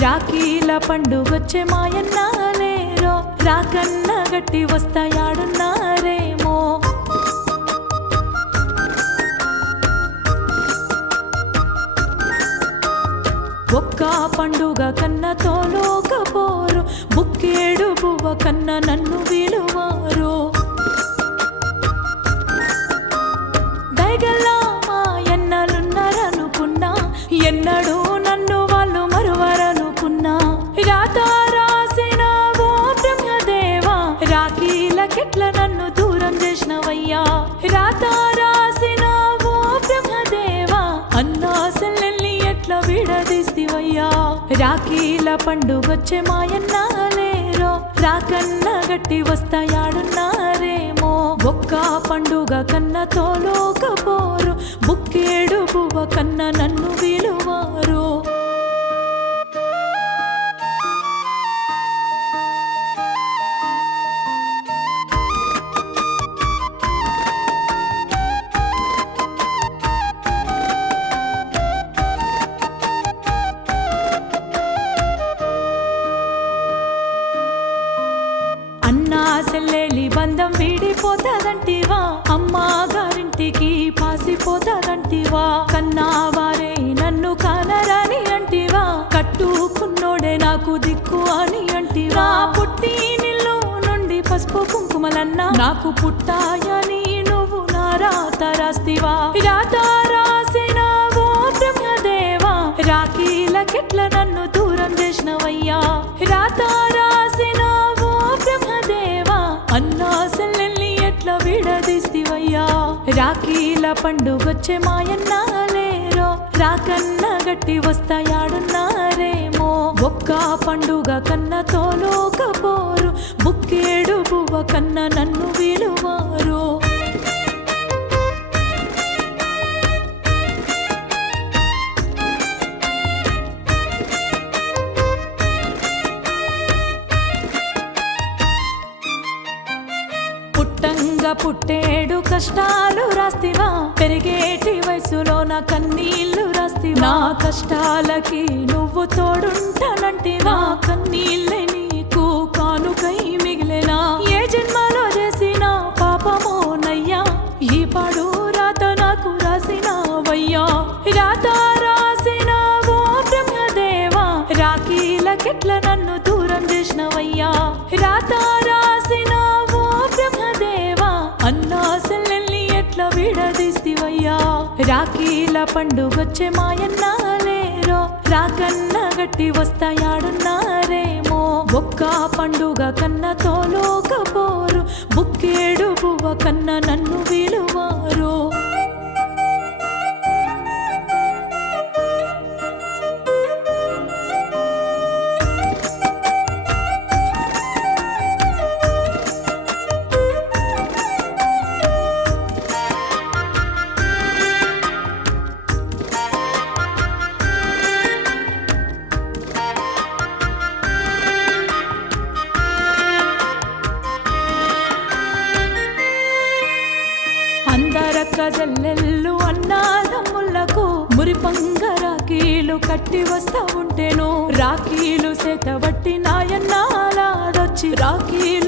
రాఖీల పండుగొచ్చే మాయన్నాలేరో రాకన్న గట్టి వస్తాయాడున్నారేమో ఒక్క పండుగ కన్న తోలోకపోరు బుక్కేడు బువ్వ కన్న నన్ను విలువారు దయగల్లా మా ఎన్నలున్నారనుకున్నా ఎన్నడూ నన్ను వాళ్ళు మరువరనుకున్నా రాత రాసిన ఓ బ్రహ్మదేవా రాఖీలకెట్ల నన్ను దూరం చేసినవయ్యా రాత రాసిన ఓ బ్రహ్మదేవా అన్నా సెల్లెల్ని ఎట్లా విడదీస్తివయ్యా రాఖీల పండుగొచ్చే మాయన్నాలేరో రాకన్న గట్టి వస్తాయాడున్నారేమో ఒక్క పండుగ కన్న తోలోకపోరు బుక్కేడు బువ్వ కన్న నన్ను విలువారు అన్నా సెల్లెలి బంధం వీడిపోతాదంటివా అమ్మా గారింటికి పాసిపోతాదంటివా కన్నావారే నన్ను కానరాని అంటివా కట్టుకున్నోడే నాకు దిక్కు అని అంటివా పుట్టి నిల్లు నుండి పసుపు కుంకుమలన్నా నాకు పుట్టాయని నువ్వు నా రాత రాస్తివా రాత రాసిన ఓ బ్రహ్మదేవా రాఖీలకెట్ల నన్ను దూరం చేసినవయ్యా రాత రాసిన ఓ బ్రహ్మదేవా అన్నా సెల్లెల్ని ఎట్లా విడదీస్తివయ్యా రాఖీల పండుగొచ్చే మాయన్నాలేరో రాకన్న గట్టి వస్తాయాడున్నారేమో ఒక్క పండుగ కన్న తోలోకపోరు బుక్కేడు బువ్వ కన్న నన్ను విలువారు పుట్టంగా పుట్టేడు కష్టాలు రాస్తివా పెరిగేటి వయసులో నా కన్నీళ్లు రాస్తివా నా కష్టాలకి నువ్వు తోడుంటానంటివా కన్నీళ్ళే నీకు కానుకై మిగిలేనా ఏ జన్మలో చేసిన పాపమో నయ్యా ఈ పాడు రాత నాకు రాసినవయ్యా రాత రాసిన ఓ బ్రహ్మదేవా రాఖీలకెట్ల నన్ను దూరం చేసినవయ్యా రాత రాసిన ఓ బ్రహ్మదేవా అన్నా సెల్లెల్ని ఎట్లా విడదీస్తివయ్యా రాఖీల పండుగొచ్చే మాయన్నాలేరో రాకన్న గట్టి వస్తాయాడున్నారేమో ఒక్క పండుగ కన్న తోలోకపోరు బుక్కేడు బువ్వ కన్న నన్ను విలువారు అందరక్క జల్లెల్లు అన్నాదమ్ములకు మురిపంగ రాఖీలు కట్టి వస్తా ఉంటేను రాఖీలు సేతబట్టి నాయన్నాలాదొచ్చి రాఖీలు